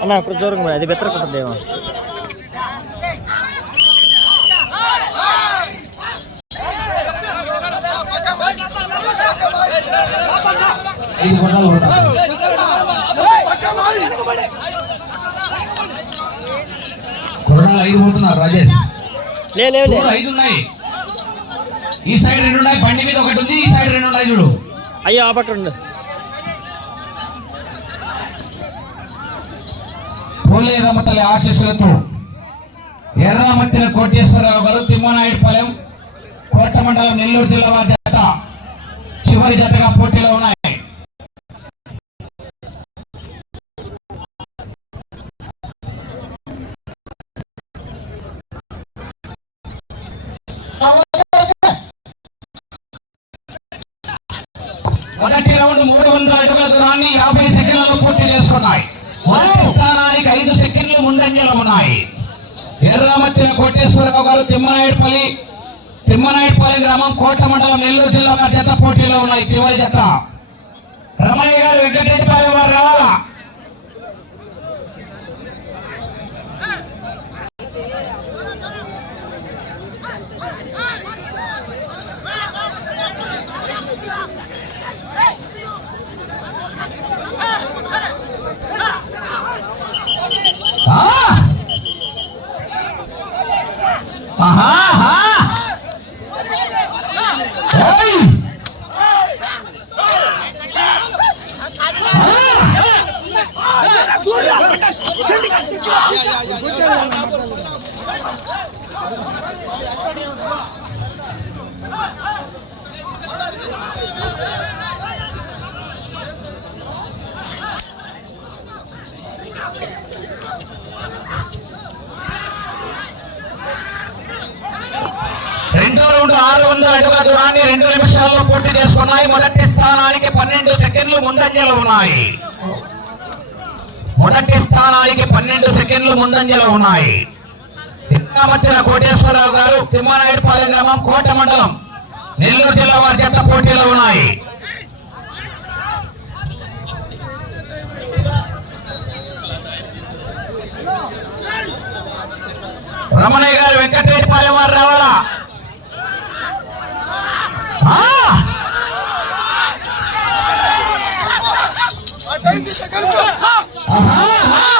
అన్న ఇప్పుడు దూరం అది బెత్తరకుంటుంది ఏమో. ఐదు కొడతారు కొరడాలు ఐదు కొడుతున్నారు రాజేష్ ఐదు ఉన్నాయి. ఈ సైడ్ రెండు ఉన్నాయి బండి మీద ఒకటి ఉంది ఈ సైడ్ రెండు ఉన్నాయి చూడు. అయ్యో ఆ పక్క ఉండు పోలే రమతల్లి ఆశీస్సులతో ఎర్రమత్తిన కోటేశ్వరరావు గారు తిమ్మనాయుడుపాలెం కోట మండలం నెల్లూరు జిల్లా వారి జత చివరి జతగా పోటీలో ఉన్నాయి. మొదటి రౌండ్ మూడు వందల అడుగుల దూరాన్ని యాభై సెకండ్లలో పూర్తి చేసుకున్నాయి. మొదటి స్థానానికి ఐదు సెకండ్లు ముందంజలో ఉన్నాయి. ఎర్రమత్తిన కోటేశ్వరరావు గారు తిమ్మనాయుడుపల్లి తిమ్మనాయుడుపల్లి గ్రామం కోట మండలం నెల్లూరు జిల్లా జత పోటీలో ఉన్నాయి. చివరి జత. రమణయ్య గారు వెంకటేశ్వర వారు రావాలా? Ah. పూర్తి చేసుకున్నాయి మొదటి స్థానానికి పన్నెండు సెకండ్లు ముందంజలు ఉన్నాయి. మొదటి స్థానానికి పన్నెండు సెకండ్లు ముందంజలు ఉన్నాయి. మధ్యన కోటేశ్వరరావు గారు తిమ్మనాయుడుపాలెం గ్రామం కోట మండలం నెల్లూరు జిల్లా వారి జత పోటీలు ఉన్నాయి. రమణయ్య గారు వెంకటరెడ్డిపాలెం వారు రావాలా? ఆ! ఏయ్!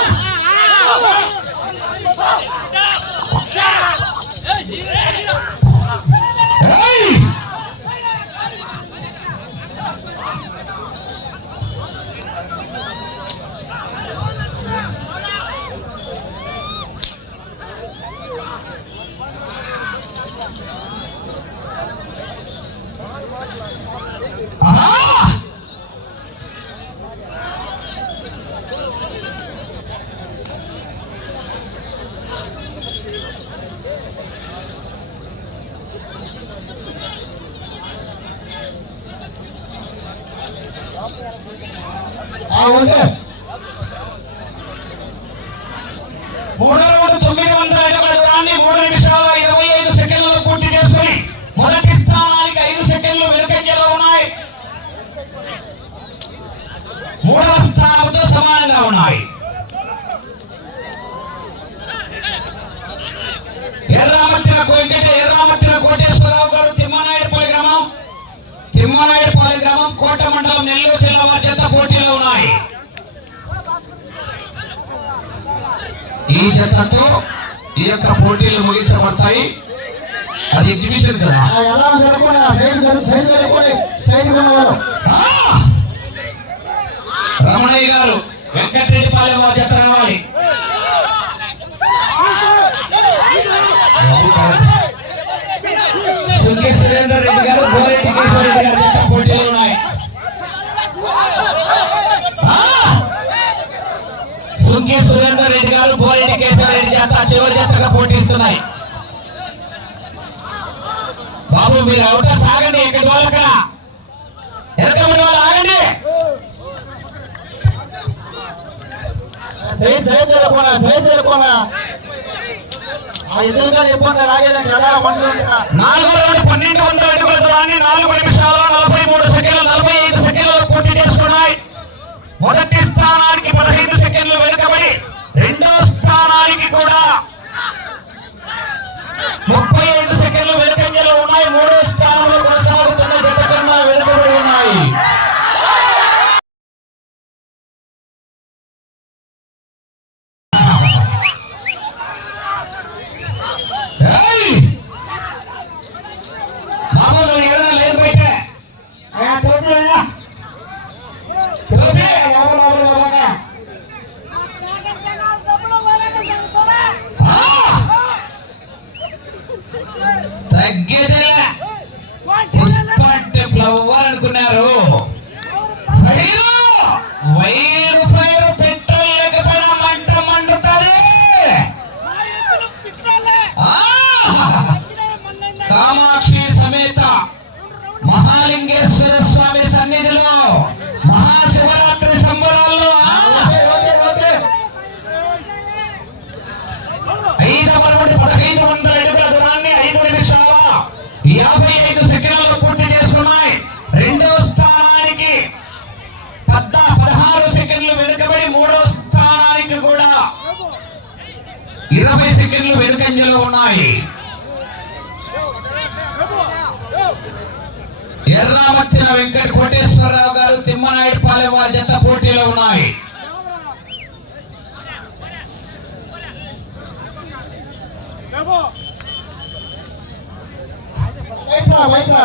మూడో కోట మండలం నెల్లూరు జిల్లా వారి జత పోటీలో ఉన్నాయి. ఈ జతతో ఈ యొక్క పోటీలు ముగించబడతాయి. అది ఎగ్జిబిషన్ కదా! రమణయ్య గారు వెంకటరెడ్డిపాలెం వారి జత రావాలి. సుంకి సురేందర్ రెడ్డి గారు సురేందర్ రెడ్డి గారు బోరెడ్డి కేశవరెడ్డి జత చివరి జతగా పోటీస్తున్నాయి బాబు మీరు అవుట సాగండి ఎక్కడి ఆగండి. నాలుగు నిమిషాలు నలభై మూడు సెకండ్లు నలభై ఐదు సెకండ్లు పూర్తి చేసుకున్నాయి. మొదటి స్థానానికి కూడా. ముప్పై ఐదు సెకండ్లు వెనుకంజలో ఉన్నాయి. మూడో స్థానంలో కొనసాగుతున్న జతకర్మ వెనుకబడి ఉన్నాయి. మామూలు ఏదైనా లేదు కామాక్షి సమేత మహాలింగేశ్వర స్వామి సన్నిధిలో మహాశివరాత్రి సంబరాల్లో ఐదవ నుండి పదహైదు వందల అడుగుల దూరాన్ని ఐదు నిమిషాల యాభై ఐదు సెకండ్లలో పూర్తి చేసుకున్నాయి. రెండో స్థానానికి పద్నా పదహారు సెకండ్లు వెనుకబడి మూడో స్థానానికి కూడా ఇరవై సెకండ్లు వెనుకంజలో ఉన్నాయి. ఎర్రామత్తిన వెంకట కోటేశ్వరరావు గారు తిమ్మనాయుడుపాలెం వారి జత పోటీలో ఉన్నాయి మైత్రా మైత్రా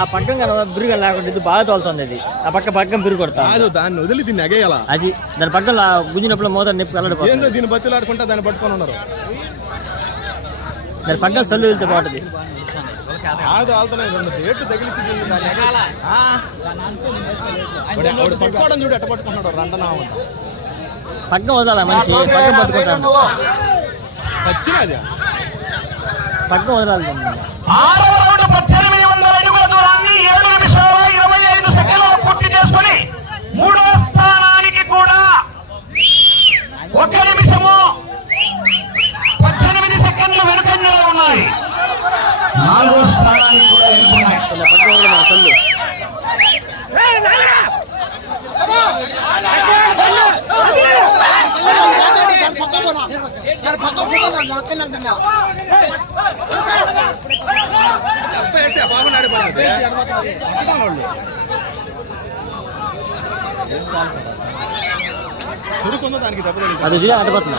ఆ పక్కన కదా బిరుగు లేకుండా ఇది బాగా తోలుతుంది ఇది. ఆ పక్క పక్కన బిరుగు కొడతా. దాన్ని వదిలి దీన్ని ఎగేయాల? అది దాని పక్కన గుంజినప్పుడు మోత నొప్పి కలడిపోతుంది దీన్ని బతులాడుకుంటా దాన్ని పట్టుకొని ఉన్నారు. దాని పక్కన సొల్లు వెళ్తే బాగుంటుంది. కాదు ఆలుతున్నాయి పట్టుకోవడం చూడు ఎట్ట పట్టుకుంటున్నాడు రండనా మనిషి పక్కన పట్టుకుంటాడు వచ్చినది పక్కన వదలాలి. ఆరవ రౌండ్ పద్దెనిమిది వందల అడుగుల దూరాన్ని ఏడు నిమిషాల ఇరవై ఐదు సెకండ్లు పూర్తి చేసుకుని మూడో స్థానానికి కూడా ఒక నిమిషము పద్దెనిమిది సెకండ్లు వెనుకంజలో ఉన్నాయి. నాలుగో స్థానానికి కూడా వెనుకున్నాయి. ఇలా పక్కన వదలాలి సొల్లు వేస్తే బాగున్నాడు చురుకుందో దానికి దెబ్బ అది చూడ అడ్డపోతున్నా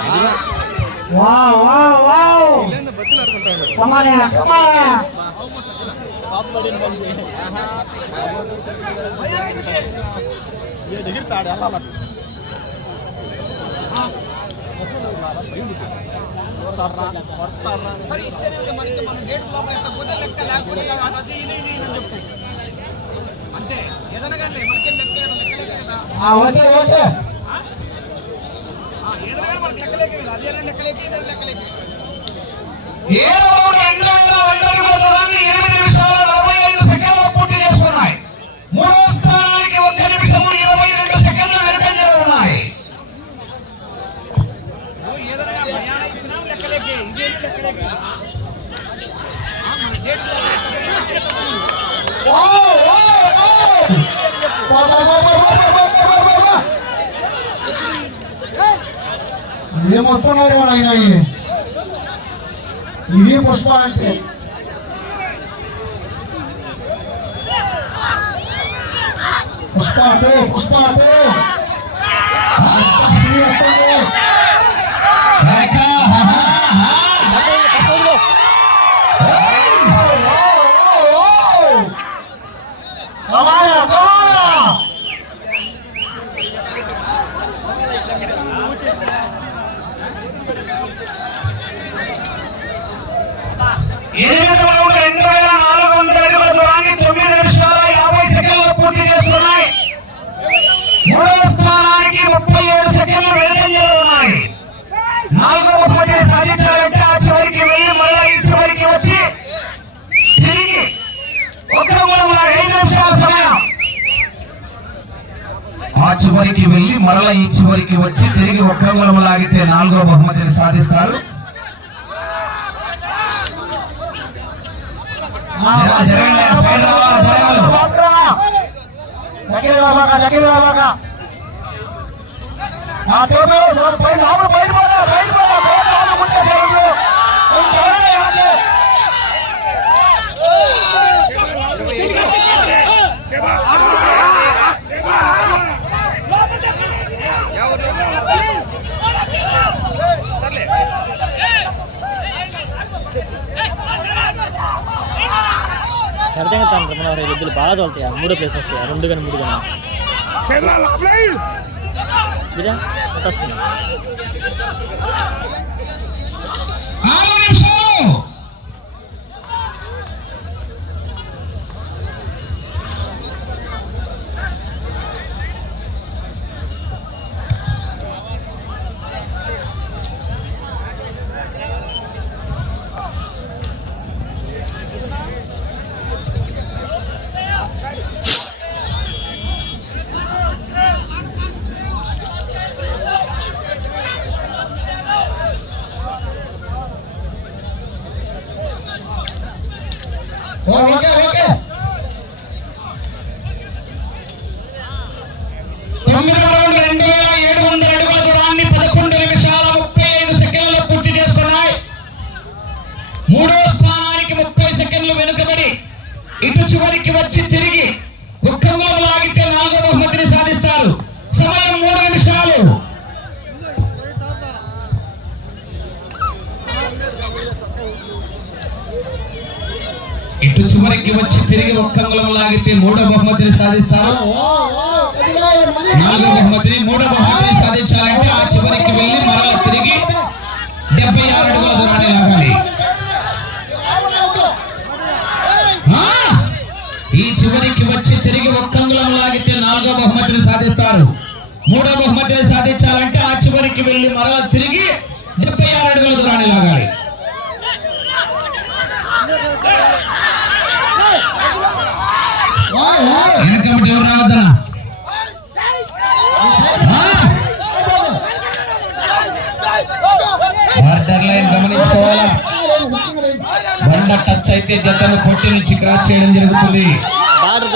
కొడతారా? కొడతారా? మరి ఇచ్చేది మనకి మన గేట్ లోపల ఎంత పోతే లెక్క లేకపోతే అది ఇది ఇది అని చెప్తాయి అంతే. ఏదైనా కానీ మనకేం లెక్క లెక్కలేకే కదా. Okay okay. ఏదైనా కానీ నిమిషాల నలభై ఐదు సెకండ్లు పూర్తి చేసుకున్నాయి. మూడో ఏమొస్తున్నారు ఆయన ఇది పుష్ప అంటే పుష్ప అంటే పుష్ప అంటే ఎనిమిది రౌండ్ రెండు వేల నాలుగు వందల అడుగుల దూరాన్ని తొమ్మిది నిమిషాల యాభై సెకండ్లు పూర్తి చేస్తున్నాయి మూడో స్థానానికి ముప్పై ఏడు సెకండ్లు వెనుకంజలో ఉన్నాయి. నాలుగవ పోటీ సాధించాలంటే ఆ చివరికి వెళ్ళి మళ్ళా ఈ చివరికి వచ్చి తిరిగి ఒక్క మూడు ఐదు నిమిషాల సమయం. ఆ చివరికి వెళ్ళి మరల ఈ చివరికి వచ్చి తిరిగి ఒక్క అంగుళం లాగితే నాలుగో బహుమతిని సాధిస్తారు జర- జరగండి, సరితంగా తన మనోహర్ ఎద్దులు బాగా తోలుతాయి. మూడో ప్లేస్ వస్తాయి. రెండు కానీ మూడు కానీ. ఇదా లాగితే మూడో బహుమతిని సాధిస్తారు? నాలుగో బహుమతిని మూడో బహుమతిని సాధించాలంటే ఆ చివరికి వెళ్ళి మరల తిరిగి డెబ్బై ఆరు అడుగుల దూరాన్ని లాగాలి! ఈ చివరికి వచ్చి తిరిగి ఒక్కంగులం లాగితే నాలుగో బహుమతిని సాధిస్తారు. మూడో బహుమతిని సాధించాలంటే ఆ చివరికి వెళ్ళి మరల తిరిగి డెబ్బై ఆరు అడుగుల దూరాన్ని లాగాలి. బార్డర్ లైన్ గమనించుకోవాలా? బండ టచ్ అయితే జతను కొట్టి నుంచి క్రాస్ చేయడం జరుగుతుంది. బార్డర్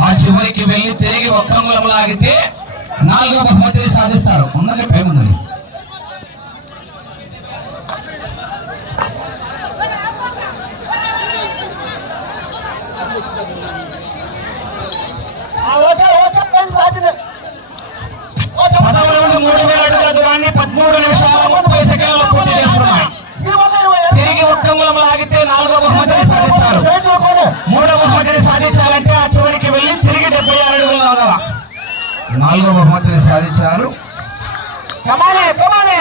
ఆ చివరికి వెళ్ళి తిరిగి ఒక్క లాగితే నాలుగో బహుమతిని సాధిస్తారు. ఉన్నది భయం ఉన్నది మూడు వేల అడుగుల దూరాన్ని పదమూడు నిమిషాల ముప్పై పూర్తి చేస్తున్నాయి. తిరిగి ఒక్క మూలం లాగితే నాలుగో బహుమతిని బహుమతిని సాధించాలంటే ఆ చివరికి వెళ్ళి తిరిగి డెబ్బై ఆరు అడుగులు నాలుగో బహుమతిని సాధించారు. కమానే కమానే.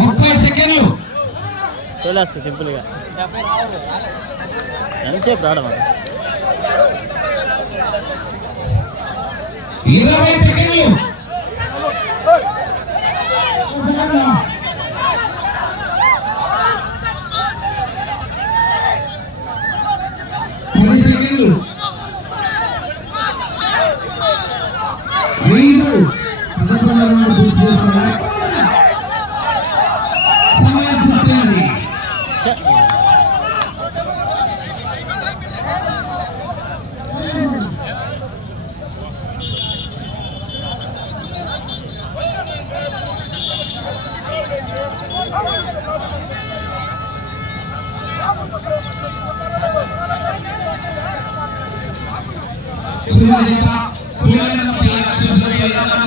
ముప్పై సెకండ్లు. తోలేస్తా సింపుల్గా. ఎంతసేపు రావడం ఇరవై సెకండ్లు.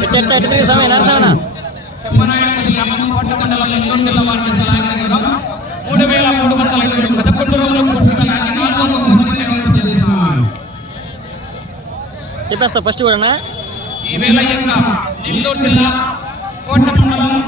ఎట్ట ఎట్ట ఎట్ట తీసామే నరసమన మూడు వేల మూడు వందల పదకొండు చెప్పేస్తా ఫస్ట్ కూడా నెల్లూరు జిల్లా కోట మండలం